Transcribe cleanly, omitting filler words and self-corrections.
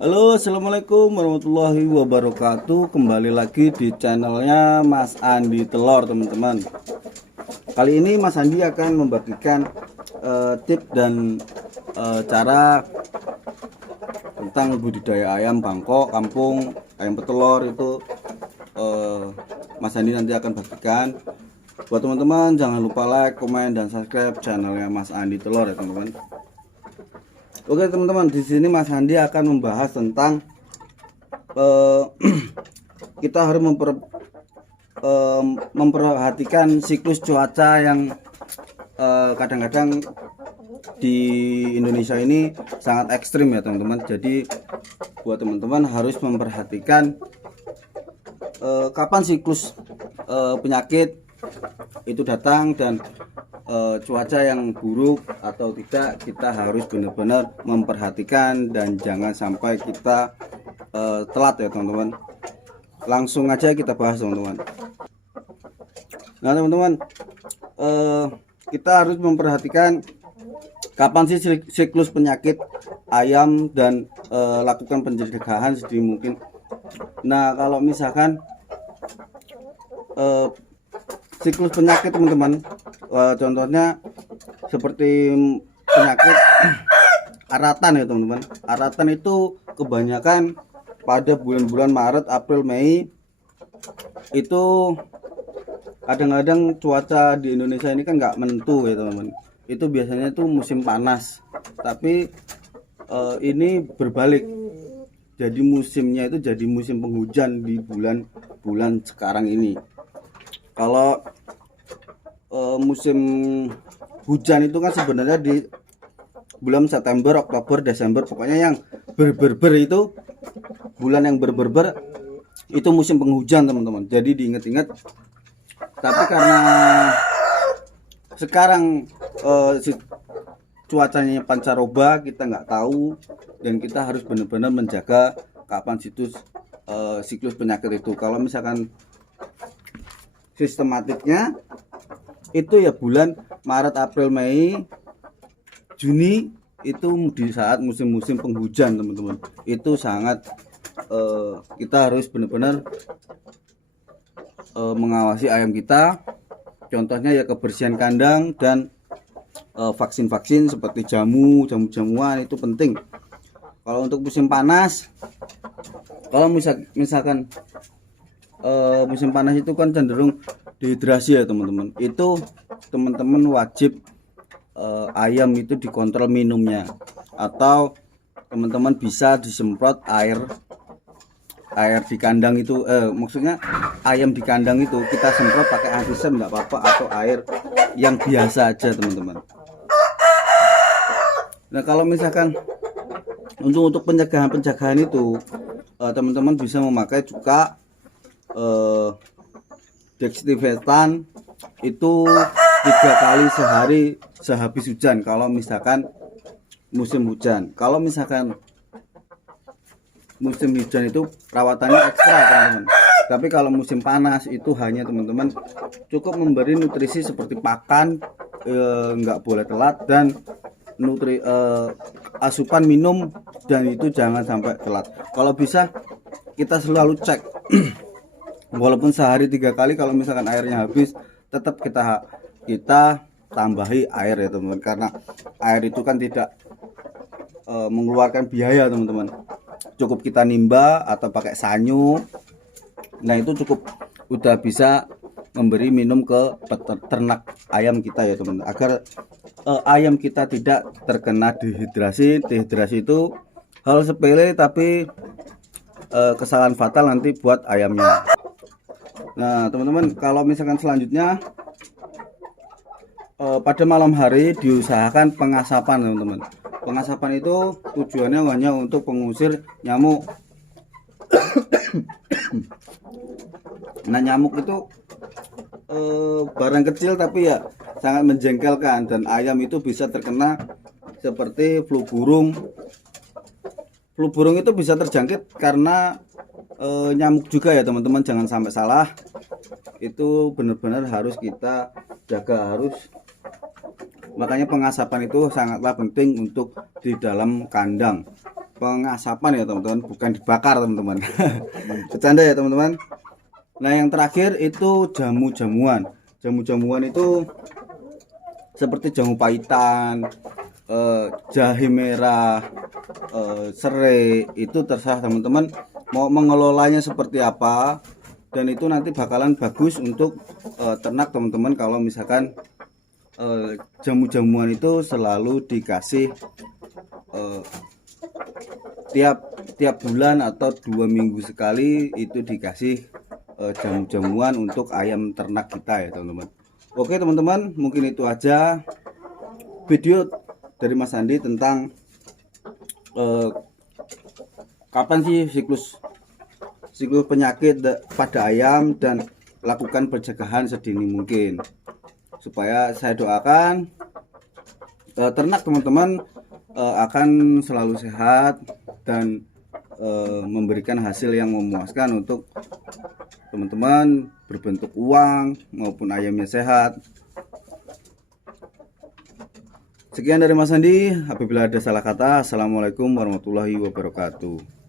Halo, assalamualaikum warahmatullahi wabarakatuh. Kembali lagi di channelnya Mas Andi Telur, teman-teman. Kali ini Mas Andi akan membagikan tips dan cara tentang budidaya ayam Bangkok, kampung, ayam petelur itu. Mas Andi nanti akan bagikan. Buat teman-teman, jangan lupa like, komen, dan subscribe channelnya Mas Andi Telur ya, teman-teman. Oke teman-teman, di sini Mas Andi akan membahas tentang kita harus memperhatikan siklus cuaca yang kadang-kadang di Indonesia ini sangat ekstrim ya teman-teman. Jadi buat teman-teman harus memperhatikan kapan siklus penyakit itu datang dan cuaca yang buruk atau tidak. Kita harus benar-benar memperhatikan dan jangan sampai kita telat ya teman-teman. Langsung aja kita bahas teman-teman. Nah teman-teman, kita harus memperhatikan kapan sih siklus penyakit ayam dan lakukan pencegahan sedini mungkin. Nah kalau misalkan siklus penyakit teman-teman, contohnya seperti penyakit aratan ya teman-teman. Aratan itu kebanyakan pada bulan-bulan Maret, April, Mei. Itu kadang-kadang cuaca di Indonesia ini kan nggak menentu ya teman-teman. Itu biasanya itu musim panas, tapi ini berbalik. Jadi musimnya itu jadi musim penghujan di bulan-bulan sekarang ini. Kalau musim hujan itu kan sebenarnya di bulan September, Oktober, Desember, pokoknya yang ber itu bulan yang ber itu musim penghujan teman-teman. Jadi diingat-ingat. Tapi karena sekarang cuacanya pancaroba, kita nggak tahu dan kita harus benar-benar menjaga kapan siklus penyakit itu. Kalau misalkan sistematiknya itu ya bulan Maret, April, Mei, Juni itu di saat musim-musim penghujan teman-teman. Itu sangat kita harus benar-benar mengawasi ayam kita. Contohnya ya kebersihan kandang dan vaksin-vaksin seperti jamuan itu penting. Kalau untuk musim panas, kalau misalkan musim panas itu kan cenderung dehidrasi ya teman-teman. Itu teman-teman wajib ayam itu dikontrol minumnya, atau teman-teman bisa disemprot air di kandang itu, maksudnya ayam di kandang itu kita semprot pakai antisep nggak apa-apa, atau air yang biasa aja teman-teman. Nah kalau misalkan untuk pencegahan itu teman-teman bisa memakai cuka dextrifetan itu 3 kali sehari sehabis hujan kalau misalkan musim hujan. Kalau misalkan musim hujan itu perawatannya ekstra teman-teman. Tapi kalau musim panas itu hanya teman-teman cukup memberi nutrisi seperti pakan, nggak boleh telat, dan asupan minum, dan itu jangan sampai telat. Kalau bisa kita selalu cek walaupun sehari 3 kali. Kalau misalkan airnya habis, tetap kita tambahi air ya teman-teman, karena air itu kan tidak mengeluarkan biaya teman-teman. Cukup kita nimba atau pakai sanyu. Nah itu cukup udah bisa memberi minum ke ternak ayam kita ya teman-teman, agar ayam kita tidak terkena dehidrasi. Dehidrasi itu hal sepele tapi kesalahan fatal nanti buat ayamnya. Nah teman-teman, kalau misalkan selanjutnya pada malam hari diusahakan pengasapan teman-teman. Pengasapan itu tujuannya hanya untuk pengusir nyamuk. Nah nyamuk itu barang kecil tapi ya sangat menjengkelkan, dan ayam itu bisa terkena seperti flu burung. Flu burung itu bisa terjangkit karena nyamuk juga ya teman-teman, jangan sampai salah. Itu benar-benar harus kita jaga, makanya pengasapan itu sangatlah penting untuk di dalam kandang. pengasapan ya teman-teman, bukan dibakar teman-teman. Bercanda ya teman-teman. Nah yang terakhir itu jamu-jamuan. Jamu-jamuan itu seperti jamu paitan, jahe merah, serai, itu terserah teman-teman mau mengelolanya seperti apa, dan itu nanti bakalan bagus untuk ternak teman-teman kalau misalkan jamu-jamuan itu selalu dikasih tiap bulan atau 2 minggu sekali, itu dikasih jamu-jamuan untuk ayam ternak kita ya teman-teman. Oke teman-teman, mungkin itu aja video dari Mas Andi tentang kapan sih siklus penyakit pada ayam, dan lakukan pencegahan sedini mungkin, supaya saya doakan ternak teman-teman akan selalu sehat dan memberikan hasil yang memuaskan untuk teman-teman, berbentuk uang maupun ayamnya sehat. Sekian dari Mas Andi. Apabila ada salah kata, assalamualaikum warahmatullahi wabarakatuh.